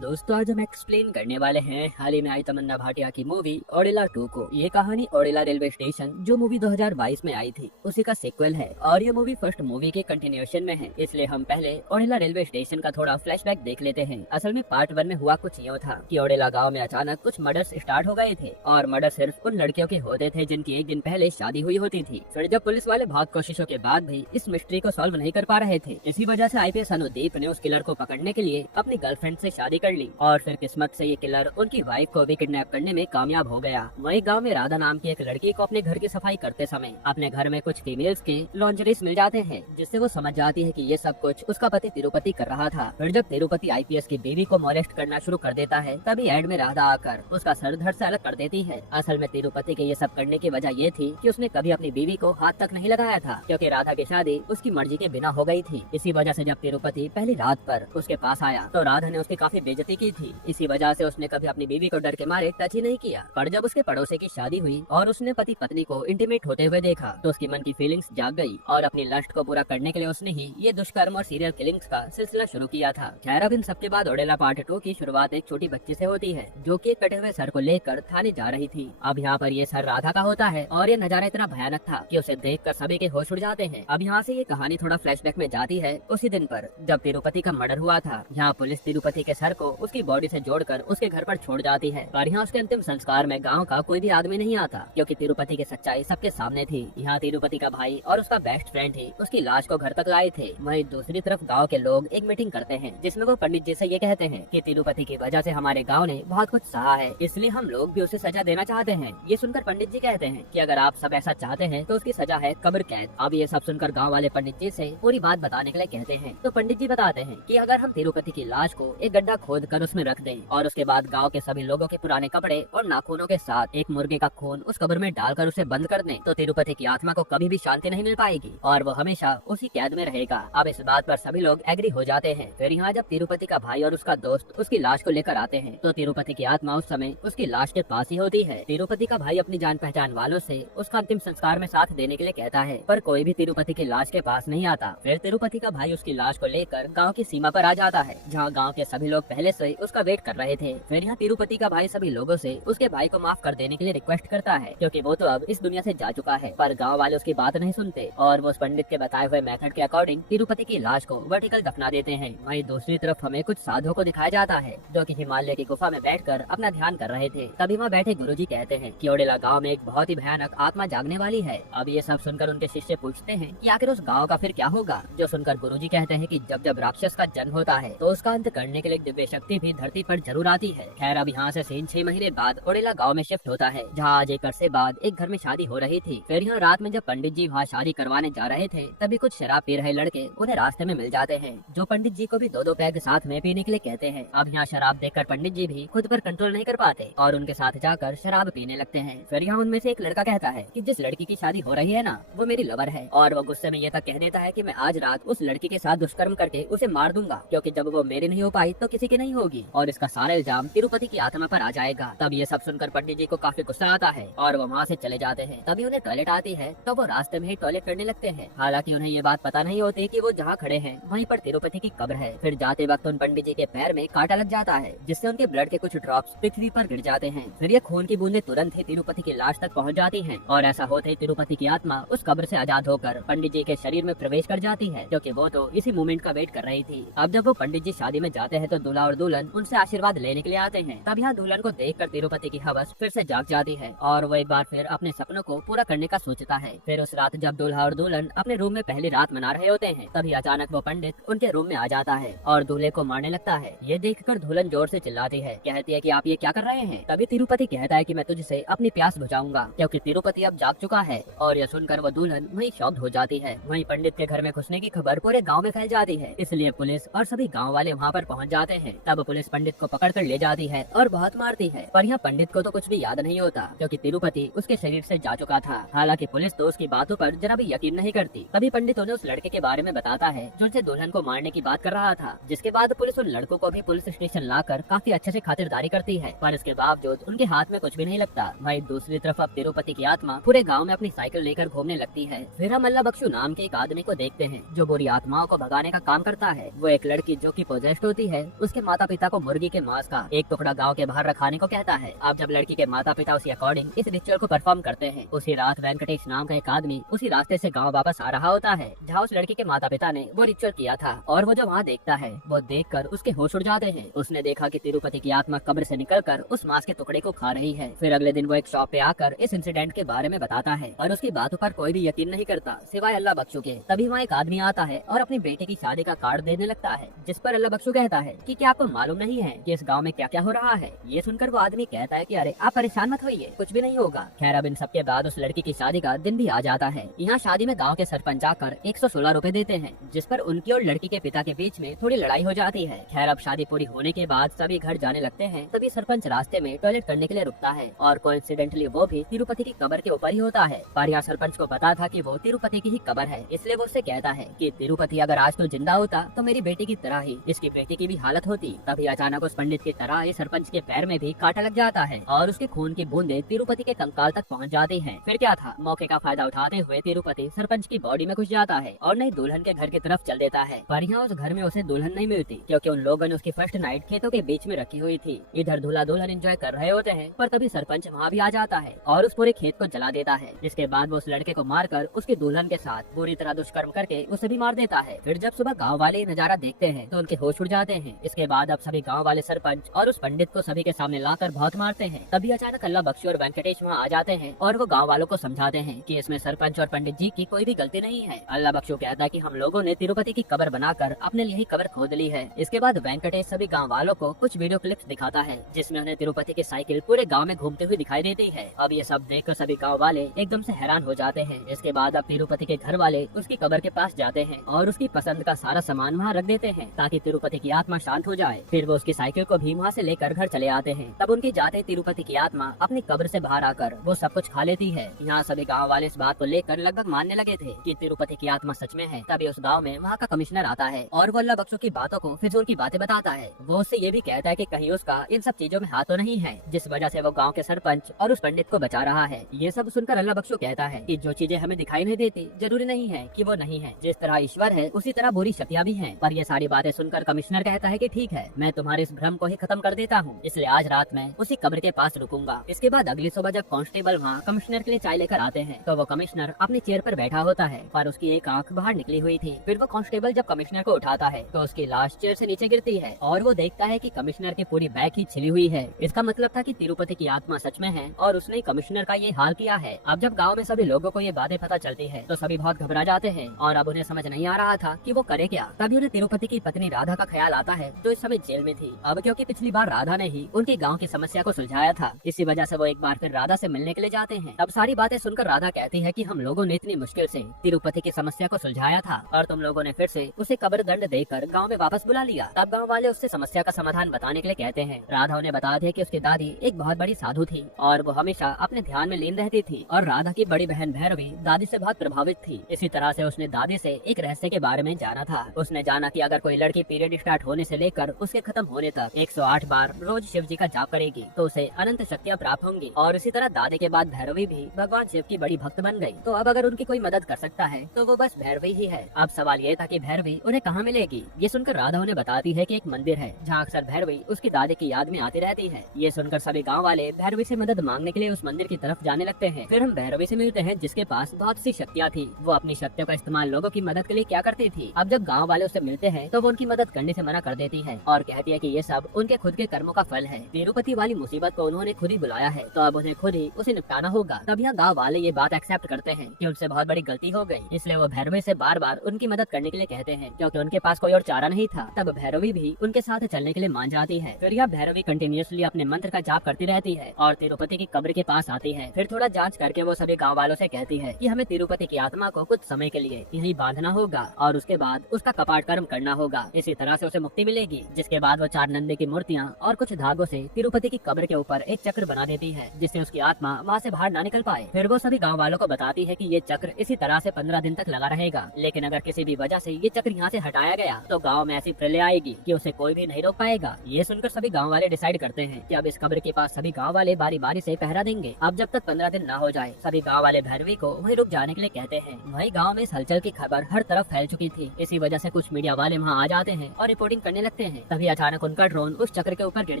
दोस्तों, आज हम एक्सप्लेन करने वाले हैं हाल ही में आई तमन्ना भाटिया की मूवी ओडेला 2 को। ये कहानी ओडेला रेलवे स्टेशन जो मूवी 2022 में आई थी उसी का सीक्वल है और ये मूवी फर्स्ट मूवी के कंटिन्यूएशन में है। इसलिए हम पहले ओडेला रेलवे स्टेशन का थोड़ा फ्लैशबैक देख लेते हैं। असल में पार्ट 1 में हुआ कुछ यूँ था कि ओडेला गाँव में अचानक कुछ मर्डर्स स्टार्ट हो गए थे और मर्डर सिर्फ उन लड़कियों के होते थे जिनकी एक दिन पहले शादी हुई होती थी। फिर जब पुलिस वाले भाग कोशिशों के बाद भी इस मिस्ट्री को सॉल्व नहीं कर पा रहे थे, इसी वजह से आईपीएस अनुदीप ने उस किलर को पकड़ने के लिए अपनी गर्लफ्रेंड से शादी कर ली और फिर किस्मत से ये किलर उनकी वाइफ को भी किडनैप करने में कामयाब हो गया। वहीं गांव में राधा नाम की एक लड़की को अपने घर की सफाई करते समय अपने घर में कुछ फीमेल्स के लॉन्जरीज मिल जाते हैं, जिससे वो समझ जाती है कि ये सब कुछ उसका पति तिरुपति कर रहा था। फिर जब तिरुपति आईपीएस की बीवी को मोलेस्ट करना शुरू कर देता है, तभी एड में राधा आकर उसका सर धड़ से अलग कर देती है। असल में तिरुपति के ये सब करने की वजह ये थी कि उसने कभी अपनी बीवी को हाथ तक नहीं लगाया था, क्योंकि राधा की शादी उसकी मर्जी के बिना हो गई थी। इसी वजह से जब तिरुपति पहली रात पर उसके पास आया तो राधा ने उसकी काफी बेइज्जती की थी। इसी वजह से उसने कभी अपनी बीवी को डर के मारे टच ही नहीं किया। पर जब उसके पड़ोसी की शादी हुई और उसने पति पत्नी को इंटीमेट होते हुए देखा तो उसकी मन की फीलिंग्स जाग गई और अपनी लस्ट को पूरा करने के लिए उसने ही ये दुष्कर्म और सीरियल किलिंग्स का सिलसिला शुरू किया था। खैर, अब इन सबके बाद ओडेला पार्ट 2 की शुरुआत एक छोटी बच्ची से होती है जो कि कटे हुए सर को लेकर थाने जा रही थी। अब यहाँ पर ये सर राधा का होता है और ये नजारा इतना भयानक था कि उसे देखकर सभी के होश उड़ जाते हैं। अब यहाँ से ये कहानी थोड़ा फ्लैशबैक में जाती है उसी दिन पर जब तिरुपति का मर्डर हुआ था। यहाँ पुलिस तिरुपति के सर को उसकी बॉडी से जोड़कर उसके घर पर छोड़ जाती है और यहाँ उसके अंतिम संस्कार में गांव का कोई भी आदमी नहीं आता, क्योंकि तिरुपति की सच्चाई सबके सामने थी। यहाँ तिरुपति का भाई और उसका बेस्ट फ्रेंड ही उसकी लाश को घर तक लाए थे। वहीं दूसरी तरफ गांव के लोग एक मीटिंग करते हैं जिसमें वो पंडित जी से ये कहते हैं कि तिरुपति की वजह से हमारे गाँव ने बहुत कुछ सहा है, इसलिए हम लोग भी उसे सजा देना चाहते हैं। ये सुनकर पंडित जी कहते हैं कि अगर आप सब ऐसा चाहते हैं तो उसकी सजा है कब्र कैद। अब ये सब सुनकर गाँव वाले पंडित जी से पूरी बात बताने के लिए कहते हैं। तो पंडित जी बताते हैं कि अगर हम तिरुपति की लाश को एक गड्ढा खोद कर उसमें रख दें और उसके बाद गांव के सभी लोगों के पुराने कपड़े और नाखूनों के साथ एक मुर्गे का खून उस कब्र में डालकर उसे बंद कर दें, तो तिरुपति की आत्मा को कभी भी शांति नहीं मिल पाएगी और वो हमेशा उसी कैद में रहेगा। अब इस बात पर सभी लोग एग्री हो जाते हैं। फिर यहाँ जब तिरुपति का भाई और उसका दोस्त उसकी लाश को लेकर आते हैं तो तिरुपति की आत्मा उस समय उसकी लाश के पास ही होती है। तिरुपति का भाई अपनी जान पहचान वालों से उसका अंतिम संस्कार में साथ देने के लिए कहता है, पर कोई भी तिरुपति की लाश के पास नहीं आता। फिर तिरुपति का भाई उसकी लाश को लेकर गाँव की सीमा पर आ जाता है, जहाँ गाँव के सभी लोग पहले से उसका वेट कर रहे थे। फिर यहाँ तिरुपति का भाई सभी लोगों से उसके भाई को माफ कर देने के लिए रिक्वेस्ट करता है, क्योंकि वो तो अब इस दुनिया से जा चुका है। पर गांव वाले उसकी बात नहीं सुनते और वो उस पंडित के बताए हुए मेथड के अकॉर्डिंग तिरुपति की लाश को वर्टिकल दफना देते हैं। वहीं दूसरी तरफ हमें कुछ साधुओं को दिखाया जाता है जो कि हिमालय की गुफा में बैठकर अपना ध्यान कर रहे थे। तभी वहाँ बैठे गुरुजी कहते हैं कि ओडेला गाँव में एक बहुत ही भयानक आत्मा जागने वाली है। अब ये सब सुनकर उनके शिष्य पूछते हैं कि आखिर उस गाँव का फिर क्या होगा, जो सुनकर गुरुजी कहते हैं कि जब राक्षस का जन्म होता है तो उसका अंत करने के लिए दिव्य शक्ति भी धरती पर जरूर आती है। खैर, अब यहाँ से सीन 6 महीने बाद ओडेला गांव में शिफ्ट होता है, जहाँ आज एक अरसे बाद एक घर में शादी हो रही थी। फिर यहाँ रात में जब पंडित जी वहाँ शादी करवाने जा रहे थे तभी कुछ शराब पी रहे लड़के उन्हें रास्ते में मिल जाते हैं, जो पंडित जी को भी 2-2 पैग साथ में पीने के लिए कहते हैं। अब यहाँ शराब देखकर पंडित जी भी खुद पर कंट्रोल नहीं कर पाते और उनके साथ जाकर शराब पीने लगते हैं। फिर यहाँ उनमें से एक लड़का कहता है कि जिस लड़की की शादी हो रही है ना, वो मेरी लवर है, और वो गुस्से में ये तक कह देता है कि मैं आज रात उस लड़की के साथ दुष्कर्म करके उसे मार दूंगा, क्योंकि जब वो मेरी नहीं हो पाई तो किसी की नहीं होगी और इसका सारा इल्जाम तिरुपति की आत्मा पर आ जाएगा। तब ये सब सुनकर पंडित जी को काफी गुस्सा आता है और वो वहाँ से चले जाते हैं। तभी उन्हें टॉयलेट आती है तो वो रास्ते में ही टॉयलेट करने लगते हैं। हालांकि उन्हें ये बात पता नहीं होती कि वो जहाँ खड़े हैं वहीं पर तिरुपति की कब्र है। फिर जाते वक्त उन पंडित जी के पैर में कांटा लग जाता है, जिससे उनके ब्लड के कुछ ड्रॉप्स पृथ्वी पर गिर जाते हैं। फिर ये खून की बूंदें तुरंत ही तिरुपति की लाश तक पहुँच जाती है और ऐसा होते ही तिरुपति की आत्मा उस कब्र से आजाद होकर पंडित जी के शरीर में प्रवेश कर जाती है, क्योंकि वो तो इसी मोमेंट का वेट कर रही थी। अब जब वो पंडित जी शादी में जाते हैं तो दूल्हा और दुल्हन उनसे आशीर्वाद लेने के लिए आते हैं। तब यहाँ दुल्हन को देखकर तिरुपति की हवस फिर से जाग जाती है और वो एक बार फिर अपने सपनों को पूरा करने का सोचता है। फिर उस रात जब दूल्हा और दुल्हन अपने रूम में पहली रात मना रहे होते हैं तभी अचानक वो पंडित उनके रूम में आ जाता है और दूल्हे को मारने लगता है। ये देखकर दुल्हन जोर से चिल्लाती है, कहती है कि आप ये क्या कर रहे हैं। तभी तिरुपति कहता है कि मैं तुझसे अपनी प्यास बुझाऊंगा, क्योंकि तिरुपति अब जाग चुका है। और यह सुनकर वो दुल्हन वहीं शॉक्ड हो जाती है। वहीं पंडित के घर में घुसने की खबर पूरे गाँव में फैल जाती है, इसलिए पुलिस और सभी गाँव वाले वहाँ पर पहुँच जाते हैं। तब पुलिस पंडित को पकड़ कर ले जाती है और बहुत मारती है, पर यहाँ पंडित को तो कुछ भी याद नहीं होता, क्योंकि तिरुपति उसके शरीर से जा चुका था। हालांकि पुलिस तो उसकी बातों पर जरा भी यकीन नहीं करती। तभी पंडित उन्हें उस लड़के के बारे में बताता है जो उनसे दुल्हन को मारने की बात कर रहा था, जिसके बाद पुलिस उन लड़कों को भी पुलिस स्टेशन लाकर काफी अच्छे से खातिरदारी करती है, पर इसके बावजूद उनके हाथ में कुछ भी नहीं लगता। वहीं दूसरी तरफ अब तिरुपति की आत्मा पूरे गाँव में अपनी साइकिल लेकर घूमने लगती है। फिर हम अल्लाह बख्शू नाम के एक आदमी को देखते हैं जो बुरी आत्माओं को भगाने का काम करता है। वो एक लड़की जो की पोजेस्ट होती है उसके माता पिता को मुर्गी के मांस का एक टुकड़ा गाँव के बाहर रखाने को कहता है। अब जब लड़की के माता पिता उसी अकॉर्डिंग इस रिचुअल को परफॉर्म करते हैं, उसी रात वेंकटेश नाम का एक आदमी उसी रास्ते से गाँव वापस आ रहा होता है जहाँ उस लड़की के माता पिता ने वो रिचुअल किया था। और वो जो वहाँ देखता है वो देखकर उसके होश उड़ जाते हैं। उसने देखा कि तिरुपति की आत्मा कब्र से निकलकर उस मांस के टुकड़े को खा रही है। फिर अगले दिन वो एक शॉप पे आकर इस इंसिडेंट के बारे में बताता है और उसकी बातों पर कोई भी यकीन नहीं करता सिवाय अल्लाह बख्शू के। तभी वहाँ एक आदमी आता है और अपनी बेटे की शादी का कार्ड देने लगता है, जिस पर अल्लाह बख्शू कहता है कि क्या आपको मालूम नहीं है कि इस गाँव में क्या क्या हो रहा है। ये सुनकर वो आदमी कहता है कि अरे आप परेशान मत होइए, कुछ भी नहीं होगा। खैर अब इन सबके बाद उस लड़की की शादी का दिन भी आ जाता है। यहाँ शादी में गाँव के सरपंच आकर 116 रुपए देते हैं, जिस पर उनकी और लड़की के पिता के बीच में थोड़ी लड़ाई हो जाती है। खैर अब शादी पूरी होने के बाद सभी घर जाने लगते हैं। तभी सरपंच रास्ते में टॉयलेट करने के लिए रुकता है और कोइंसिडेंटली वो भी तिरुपति की कब्र के ऊपर ही होता है। पर यहाँ सरपंच को पता था कि वो तिरुपति की ही कब्र है, इसलिए वो उससे कहता है कि तिरुपति अगर आज तो जिंदा होता तो मेरी बेटी की तरह ही इसकी बेटी की भी हालत होती। तभी अचानक उस पंडित की तरह इस सरपंच के पैर में भी कांटा लग जाता है और उसके खून की बूंदें तिरुपति के कंकाल तक पहुँच जाती है। फिर क्या था, मौके का फायदा उठाते हुए तिरुपति सरपंच की बॉडी में घुस जाता है और नई दुल्हन के घर की तरफ चल देता है। पर यहाँ उस घर में उसे दुल्हन नहीं मिलती, क्योंकि उन लोगों ने उसकी फर्स्ट नाइट खेतों के बीच में रखी हुई थी। इधर दूल्हा दुल्हन एंजॉय कर रहे होते हैं, पर तभी सरपंच वहाँ भी आ जाता है और उस पूरे खेत को जला देता है। जिसके बाद वो उस लड़के को मारकर उसकी दुल्हन के साथ बुरी तरह दुष्कर्म करके उसे भी मार देता है। फिर जब सुबह गाँव वाले नजारा देखते हैं तो उनके होश उड़ जाते हैं। इसके बाद अब सभी गाँव वाले सरपंच और उस पंडित को सभी के सामने लाकर बहुत मारते हैं। तभी अचानक अल्लाह बख्शू और वेंकटेश वहाँ आ जाते हैं और वो गाँव वालों को समझाते हैं कि इसमें सरपंच और पंडित जी की कोई भी गलती नहीं है। अल्लाह बख्शू कहता है कि हम लोगों ने तिरुपति की कब्र बनाकर अपने लिए ही कब्र खोद ली है। इसके बाद वेंकटेश सभी गाँव वालों को कुछ वीडियो क्लिप्स दिखाता है, जिसमें उन्हें तिरुपति की साइकिल पूरे गाँव में घूमते हुए दिखाई देती है। अब ये सब देखकर सभी गाँव वाले एकदम से हैरान हो जाते हैं। इसके बाद अब तिरुपति के घर वाले उसकी कब्र के पास जाते हैं और उसकी पसंद का सारा सामान वहाँ रख देते हैं ताकि तिरुपति की आत्मा शांत हो जाए। फिर वो उसकी साइकिल को भी वहाँ से लेकर घर चले आते हैं। तब उनकी जाते तिरुपति की आत्मा अपनी कब्र से बाहर आकर वो सब कुछ खा लेती है। यहाँ सभी गाँव वाले इस बात को लेकर लगभग मानने लगे थे कि तिरुपति की आत्मा सच में है। तभी उस गाँव में वहाँ का कमिश्नर आता है और वो अल्लाह बख्शू की बातों को फिजूल की बातें बताता है। वो उससे ये भी कहता है कि कहीं उसका इन सब चीजों में हाथ तो नहीं है, जिस वजह से वो गाँव के सरपंच और उस पंडित को बचा रहा है। ये सब सुनकर अल्लाह बख्शू कहता है कि जो चीजें हमें दिखाई नहीं देती जरूरी नहीं है कि वो नहीं है। जिस तरह ईश्वर है उसी तरह बुरी शक्तियाँ भी हैं। पर ये सारी बातें सुनकर कमिश्नर कहता है कि ठीक है, मैं तुम्हारे इस भ्रम को ही खत्म कर देता हूँ, इसलिए आज रात में उसी कब्र के पास रुकूंगा। इसके बाद अगली सुबह जब कांस्टेबल वहाँ कमिश्नर के लिए चाय लेकर आते हैं तो वो कमिश्नर अपनी चेयर पर बैठा होता है, पर उसकी एक आंख बाहर निकली हुई थी। फिर वो कांस्टेबल जब कमिश्नर को उठाता है तो उसकी लाश चेयर से नीचे गिरती है और वो देखता है कि कमिश्नर की पूरी बैग ही छिली हुई है। इसका मतलब था कि तिरुपति की आत्मा सच में है और उसने कमिश्नर का ये हाल किया है। अब जब गाँव में सभी लोगों को ये बातें पता चलती है तो सभी बहुत घबरा जाते हैं और अब उन्हें समझ नहीं आ रहा था कि वो करे क्या। तभी उन्हें तिरुपति की पत्नी राधा का ख्याल आता है, जो इस समय जेल में थी। अब क्योंकि पिछली बार राधा ने ही उनके गाँव की समस्या को सुलझाया था, इसी वजह से वो एक बार फिर राधा से मिलने के लिए जाते हैं। तब सारी बातें सुनकर राधा कहती है कि हम लोगों ने इतनी मुश्किल से तिरुपति की समस्या को सुलझाया था और तुम लोगों ने फिर से उसे कब्र दंड देकर गाँव में वापस बुला लिया। तब गाँव वाले उससे समस्या का समाधान बताने के लिए कहते हैं। राधा उन्हें बताती है कि उसकी दादी एक बहुत बड़ी साधु थी और वो हमेशा अपने ध्यान में लीन रहती थी और राधा की बड़ी बहन भैरवी दादी से बहुत प्रभावित थी। इसी तरह से उसने दादी से एक रहस्य के बारे में जाना था। उसने जाना कि अगर कोई लड़की पीरियड स्टार्ट होने से लेकर उसके खत्म होने तक 108 बार रोज शिव जी का जाप करेगी तो उसे अनंत शक्तियाँ प्राप्त होंगी। और इसी तरह दादी के बाद भैरवी भी भगवान शिव की बड़ी भक्त बन गई। तो अब अगर उनकी कोई मदद कर सकता है तो वो बस भैरवी ही है। अब सवाल ये था कि भैरवी उन्हें कहाँ मिलेगी। ये सुनकर राधा उन्हें बताती है कि एक मंदिर है जहाँ अक्सर भैरवी उसकी दादी की याद में आती रहती है। ये सुनकर सभी गाँव वाले भैरवी से मदद मांगने के लिए उस मंदिर की तरफ जाने लगते हैं। फिर हम भैरवी से मिलते हैं जिसके पास बहुत सी शक्तियाँ थी। वो अपनी शक्तियों का इस्तेमाल लोगों की मदद के लिए क्या करती थी। अब जब गाँव वाले उससे मिलते हैं तो वो उनकी मदद करने से मना कर देती है और कहती है कि ये सब उनके खुद के कर्मों का फल है। तिरुपति वाली मुसीबत को उन्होंने खुद ही बुलाया है तो अब उन्हें खुद ही उसे निपटाना होगा। तब यहाँ गाँव वाले ये बात एक्सेप्ट करते हैं कि उनसे बहुत बड़ी गलती हो गई, इसलिए वो भैरवी से बार बार उनकी मदद करने के लिए कहते हैं क्योंकि उनके पास कोई और चारा नहीं था। तब भैरवी भी उनके साथ चलने के लिए मान जाती है। फिर यह भैरवी कंटिन्यूअसली अपने मंत्र का जाप करती रहती है और तिरुपति की कब्र के पास आती है। फिर थोड़ा जांच करके वो सभी गाँव वालों से कहती है कि हमें तिरुपति की आत्मा को कुछ समय के लिए यहीं बांधना होगा और उसके बाद उसका कपाट कर्म करना होगा। इसी तरह से उसे मुक्ति मिलेगी। जिसके बाद वो 4 नंदी की मूर्तियाँ और कुछ धागों से तिरुपति की कब्र के ऊपर एक चक्र बना देती है जिससे उसकी आत्मा वहाँ से बाहर ना निकल पाए। फिर वो सभी गाँव वालों को बताती है कि ये चक्र इसी तरह से 15 दिन तक लगा रहेगा, लेकिन अगर किसी भी वजह से ये चक्र यहाँ से हटाया गया तो गाँव में ऐसी प्रलय आएगी कि उसे कोई भी नहीं रोक पाएगा। ये सुनकर सभी गाँव वाले डिसाइड करते हैं कि अब इस कब्र के पास सभी गाँव वाले बारी बारी से पहरा देंगे। अब जब तक 15 दिन ना हो जाए सभी गाँव वाले भैरवी को वहीं रुक जाने के लिए कहते हैं। वहीं गाँव में इस हलचल की खबर हर तरफ फैल चुकी थी। इसी वजह से कुछ मीडिया वाले वहाँ आ जाते हैं और रिपोर्टिंग करने लगते हैं। हैं। तभी अचानक उनका ड्रोन उस चक्र के ऊपर गिर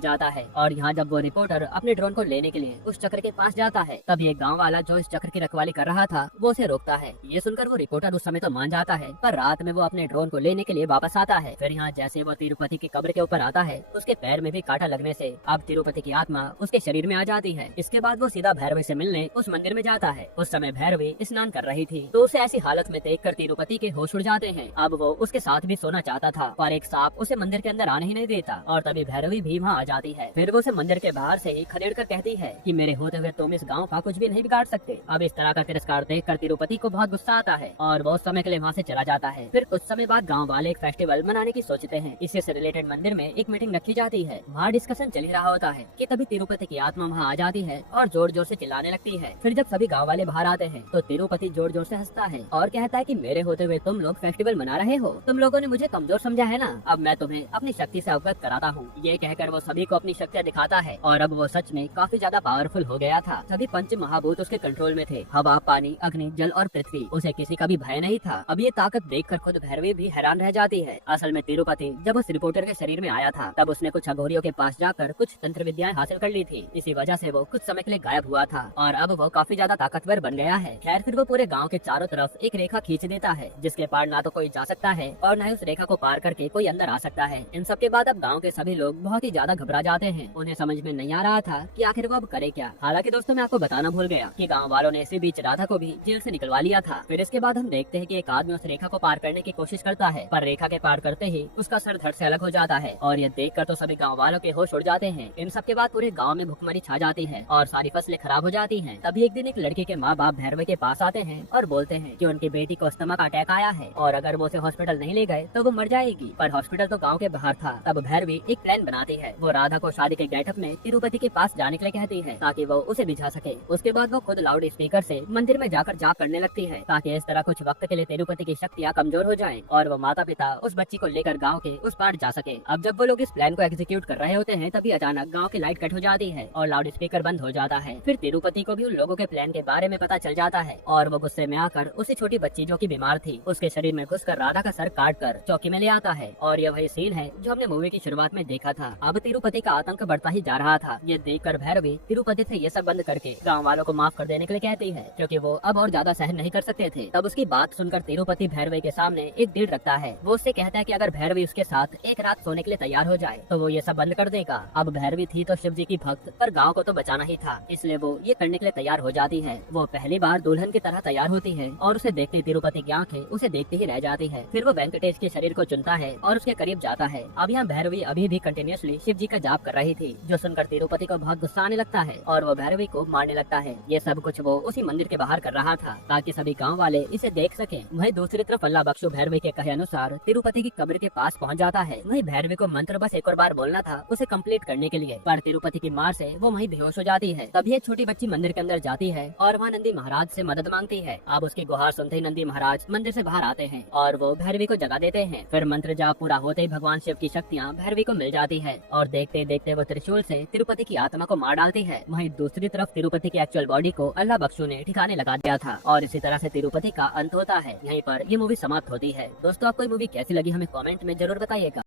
जाता है और यहाँ जब वो रिपोर्टर अपने ड्रोन को लेने के लिए उस चक्र के पास जाता है, तभी एक गाँव वाला जो इस चक्र की रखवाली कर रहा था वो उसे रोकता है। ये सुनकर वो रिपोर्टर उस समय तो मान जाता है, पर रात में वो अपने ड्रोन को लेने के लिए वापस आता है। फिर यहाँ जैसे वो तिरुपति की कब्र के ऊपर आता है, उसके पैर में भी कांटा लगने से अब तिरुपति की आत्मा उसके शरीर में आ जाती है। इसके बाद वो सीधा भैरवी से मिलने उस मंदिर में जाता है। उस समय भैरवी स्नान कर रही थी, तो उसे ऐसी हालत में देखकर तिरुपति के होश उड़ जाते हैं। अब वो उसके साथ भी सोना चाहता था, पर एक सांप उसे मंदिर के अंदर आने ही नहीं देता और तभी भैरवी भी वहाँ आ जाती है। फिर वो उसे मंदिर के बाहर से ही खदेड़ कर कहती है कि मेरे होते हुए तुम इस गाँव का कुछ भी नहीं बिगाड़ सकते। अब इस तरह का तिरस्कार देखकर तिरुपति को बहुत गुस्सा आता है और बहुत समय के लिए वहाँ से चला जाता है। फिर कुछ समय बाद गाँव वाले एक फेस्टिवल मनाने की सोचते हैं। इससे से रिलेटेड मंदिर में एक मीटिंग रखी जाती है। वहाँ डिस्कशन चल ही रहा होता है कि तभी तिरुपति की आत्मा वहाँ आ जाती है और जोर जोर से चिल्लाने लगती है। फिर जब सभी गाँव वाले बाहर आते हैं तो तिरुपति जोर जोर से हंसता है और कहता है कि मेरे होते हुए तुम लोग फेस्टिवल मना रहे हो, तुम लोगों ने मुझे कमजोर समझा है ना, अब मैं तुम्हें अपनी शक्ति से अवगत कराता हूँ। ये कहकर वो सभी को अपनी शक्तियाँ दिखाता है और अब वो सच में काफी ज्यादा पावरफुल हो गया था। सभी पंच महाभूत उसके कंट्रोल में थे, हवा, पानी, अग्नि, जल और पृथ्वी। उसे किसी का भी भय नहीं था। अब ये ताकत देखकर खुद भैरवी भी हैरान रह जाती है। असल में तिरुपति जब उस रिपोर्टर के शरीर में आया था तब उसने कुछ अघोरियों के पास जाकर कुछ तंत्र विद्याएं हासिल कर ली थी। इसी वजह से वो कुछ समय के लिए गायब हुआ था और अब वो काफी ज्यादा ताकतवर बन गया है। खैर फिर वो पूरे गाँव के चारों तरफ एक रेखा खींच देता है जिसके पार ना तो कोई जा सकता है और न ही उस रेखा को पार करके कोई अंदर आ सकता है। इन सब के बाद अब गाँव के सभी लोग बहुत ही ज्यादा घबरा जाते हैं। उन्हें समझ में नहीं आ रहा था कि आखिर वो अब करे क्या। हालांकि दोस्तों मैं आपको बताना भूल गया कि गाँव वालों ने इसी बीच राधा को भी जेल से निकलवा लिया था। फिर इसके बाद हम देखते हैं कि एक आदमी उस रेखा को पार करने की कोशिश करता है, पर रेखा के पार करते ही उसका सर धड़ से अलग हो जाता है और ये देखकर तो सभी गाँव वालों के होश उड़ जाते हैं। इन सब के बाद पूरे गाँव में भुखमरी छा जाती है और सारी फसलें खराब हो जाती हैं। तभी एक दिन एक लड़की के माँ बाप भैरवी के पास आते हैं और बोलते हैं कि उनकी बेटी को अस्थमा का अटैक आया है और अगर वो उसे हॉस्पिटल नहीं ले गए तो वो मर जाएगी। पर हॉस्पिटल तो गाँव के बाहर था। तब भैरवी एक प्लान बनाती है। वो राधा को शादी के गेटअप में तिरुपति के पास जाने के लिए कहती है ताकि वो उसे बिछा सके। उसके बाद वो खुद लाउड स्पीकर से मंदिर में जाकर जाप करने लगती है ताकि इस तरह कुछ वक्त के लिए तिरुपति की शक्तियाँ कमजोर हो जाएं और वो माता पिता उस बच्ची को लेकर गांव के उस पार जा सके। अब जब वो लोग इस प्लान को एग्जीक्यूट कर रहे होते हैं तभी अचानक गांव की लाइट कट हो जाती है और लाउड स्पीकर बंद हो जाता है। फिर तिरुपति को भी उन लोगों के प्लान के बारे में पता चल जाता है और वो गुस्से में आकर उसी छोटी बच्ची जो कि बीमार थी उसके शरीर में घुसकर राधा का सर काट कर चौकी में ले आता है और यह वही सीन है जो हमने मूवी की शुरुआत में देखा था। अब तिरुपति का आतंक बढ़ता ही जा रहा था। ये देखकर भैरवी तिरुपति से ये सब बंद करके गाँव वालों को माफ कर देने के लिए कहती है क्योंकि वो अब और ज्यादा सहन नहीं कर सकते थे। तब उसकी बात सुनकर तिरुपति भैरवी के सामने एक डील रखता है। वो उससे कहता है कि अगर भैरवी उसके साथ एक रात सोने के लिए तैयार हो जाए तो वो ये सब बंद कर देगा। अब भैरवी थी तो शिव जी की भक्त, पर गाँव को तो बचाना ही था, इसलिए वो ये करने के लिए तैयार हो जाती है। वो पहली बार दुल्हन की तरह तैयार होती है और उसे देखते तिरुपति की आंखें उसे देखते ही रह जाती है। फिर वो वेंकटेश के शरीर को चुनता है और उसके करीब जाता है। अब यहाँ भैरवी अभी भी कंटिन्यूअसली शिव जी का जाप कर रही थी, जो सुनकर तिरुपति को बहुत गुस्सा आने लगता है और वो भैरवी को मारने लगता है। ये सब कुछ वो उसी मंदिर के बाहर कर रहा था ताकि सभी गाँव वाले इसे देख सके। वहीं दूसरी तरफ अल्लाह बख्शो भैरवी के कहे अनुसार तिरुपति की कब्र के पास पहुँच जाता है। वहीं भैरवी को मंत्र बस एक और बार बोलना था उसे कंप्लीट करने के लिए, पर तिरुपति की मार से वो वहीं बेहोश हो जाती है। तभी एक छोटी बच्ची मंदिर के अंदर जाती है और वहाँ नंदी महाराज से मदद मांगती है। अब उसकी गुहार सुनते ही नंदी महाराज मंदिर से बाहर आते हैं और वो भैरवी को जगा देते हैं। फिर मंत्र जाप पूरा होते ही भगवान शिव की शक्तियाँ भैरवी को मिल जाती है और देखते देखते वो त्रिशूल से तिरुपति की आत्मा को मार डालती है। वहीं दूसरी तरफ तिरुपति की एक्चुअल बॉडी को अल्लाह बख्शू ने ठिकाने लगा दिया था और इसी तरह से तिरुपति का अंत होता है। यहीं पर ये मूवी समाप्त होती है। दोस्तों आपको ये मूवी कैसी लगी हमें कमेंट में जरूर बताइएगा।